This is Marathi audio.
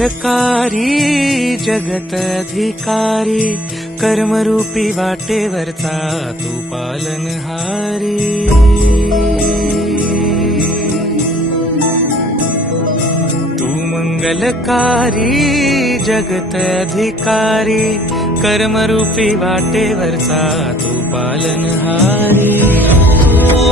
मंगलकारी जगत अधिकारी कर्मरूपी वाटेवरचा तू पालनहारी। तू मंगलकारी जगत अधिकारी कर्मरूपी वाटेवरचा तू पालनहारी। तू